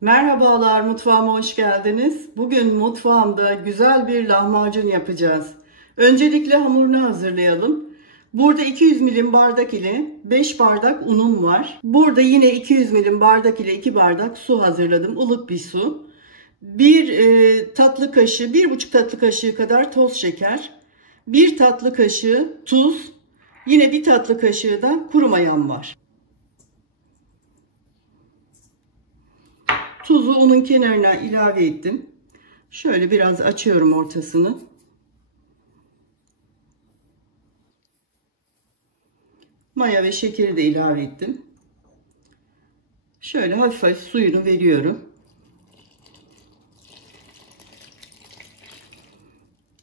Merhabalar, mutfağıma hoş geldiniz. Bugün mutfağımda güzel bir lahmacun yapacağız. Öncelikle hamurunu hazırlayalım. Burada 200 milim bardak ile 5 bardak unum var. Burada yine 200 milim bardak ile 2 bardak su hazırladım. Ilık bir su. Bir tatlı kaşığı, 1,5 tatlı kaşığı kadar toz şeker. 1 tatlı kaşığı tuz. Yine 1 tatlı kaşığı da kuru mayam var. Tuzu unun kenarına ilave ettim. Şöyle biraz açıyorum ortasını. Maya ve şekeri de ilave ettim. Şöyle hafif hafif suyunu veriyorum.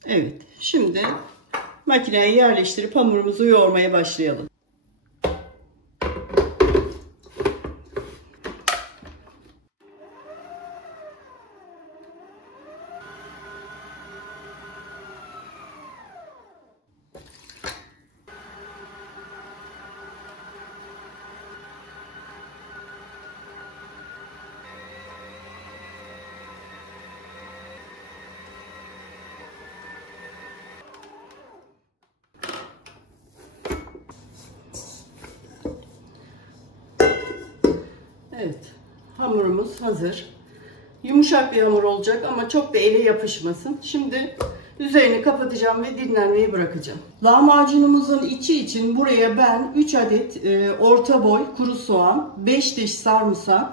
Evet, şimdi makineye yerleştirip hamurumuzu yoğurmaya başlayalım. Evet, hamurumuz hazır. Yumuşak bir hamur olacak ama çok da ele yapışmasın. Şimdi üzerini kapatacağım ve dinlenmeye bırakacağım. Lahmacunumuzun içi için buraya ben 3 adet orta boy kuru soğan, 5 diş sarımsak,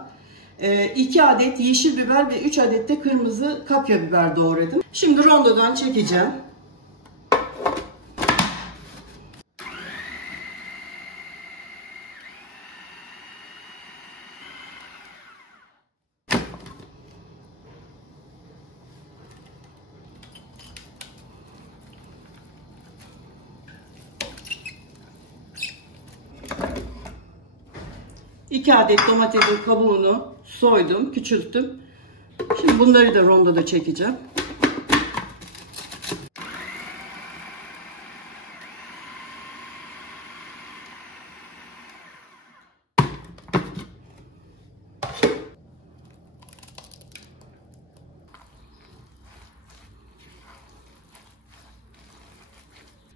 2 adet yeşil biber ve 3 adet de kırmızı kapya biber doğradım. Şimdi rondodan çekeceğim. İki adet domatesin kabuğunu soydum, küçülttüm. Şimdi bunları da rondoda çekeceğim.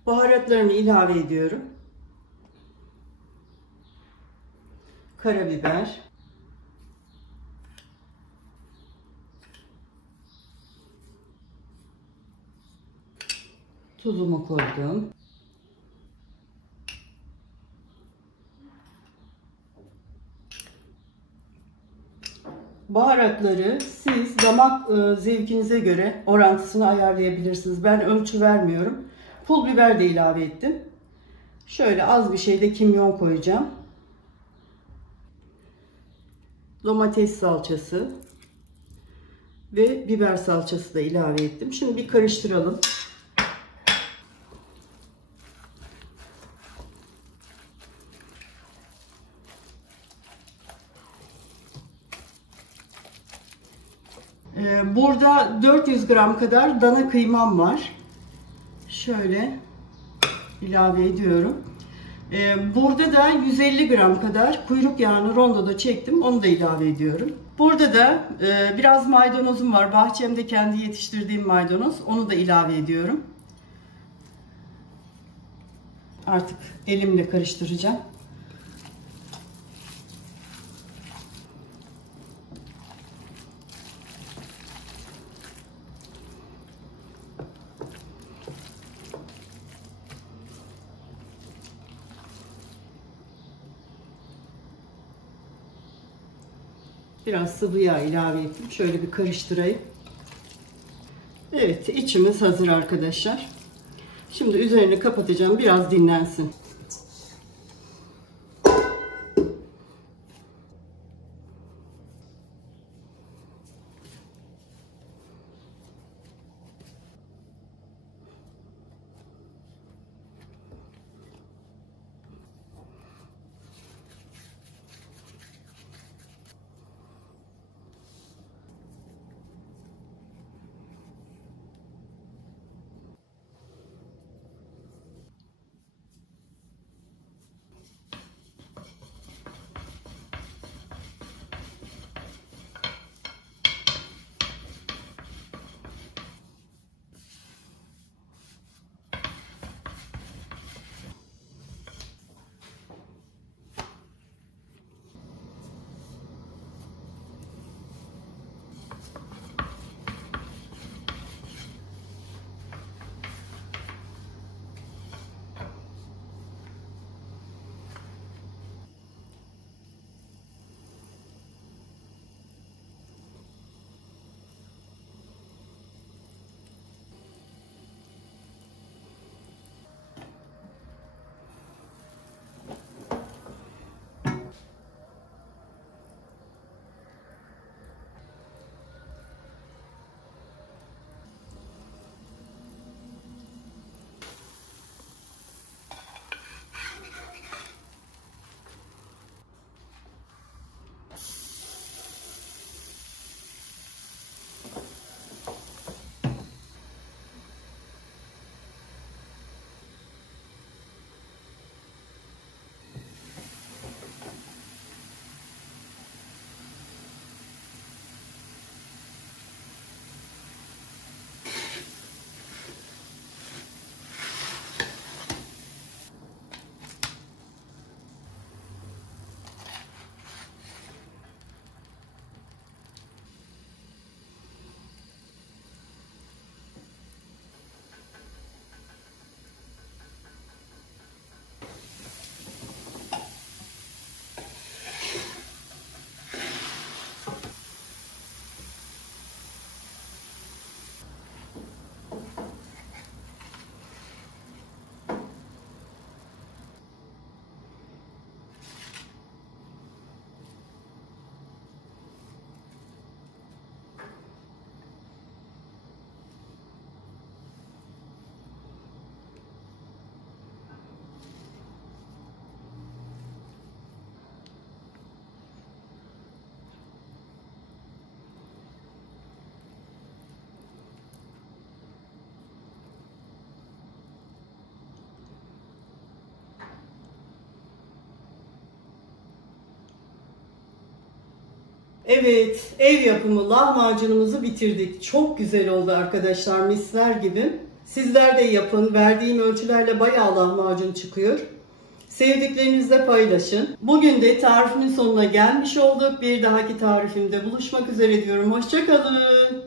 Baharatlarımı ilave ediyorum. Karabiber, tuzumu koydum. Baharatları siz damak zevkinize göre orantısını ayarlayabilirsiniz. Ben ölçü vermiyorum. Pul biber de ilave ettim. Şöyle az bir şey de kimyon koyacağım. Domates salçası ve biber salçası da ilave ettim. Şimdi bir karıştıralım. Burada 400 gram kadar dana kıymam var. Şöyle ilave ediyorum. Burada da 150 gram kadar kuyruk yağını rondoda çektim. Onu da ilave ediyorum. Burada da biraz maydanozum var. Bahçemde kendi yetiştirdiğim maydanoz. Onu da ilave ediyorum. Artık elimle karıştıracağım. Biraz sıvı yağ ilave ettim. Şöyle bir karıştırayım. Evet, içimiz hazır arkadaşlar. Şimdi üzerini kapatacağım. Biraz dinlensin. Evet, ev yapımı lahmacunumuzu bitirdik. Çok güzel oldu arkadaşlar, misler gibi. Sizler de yapın. Verdiğim ölçülerle bayağı lahmacun çıkıyor. Sevdiklerinizle paylaşın. Bugün de tarifimin sonuna gelmiş olduk. Bir dahaki tarifimde buluşmak üzere diyorum. Hoşça kalın.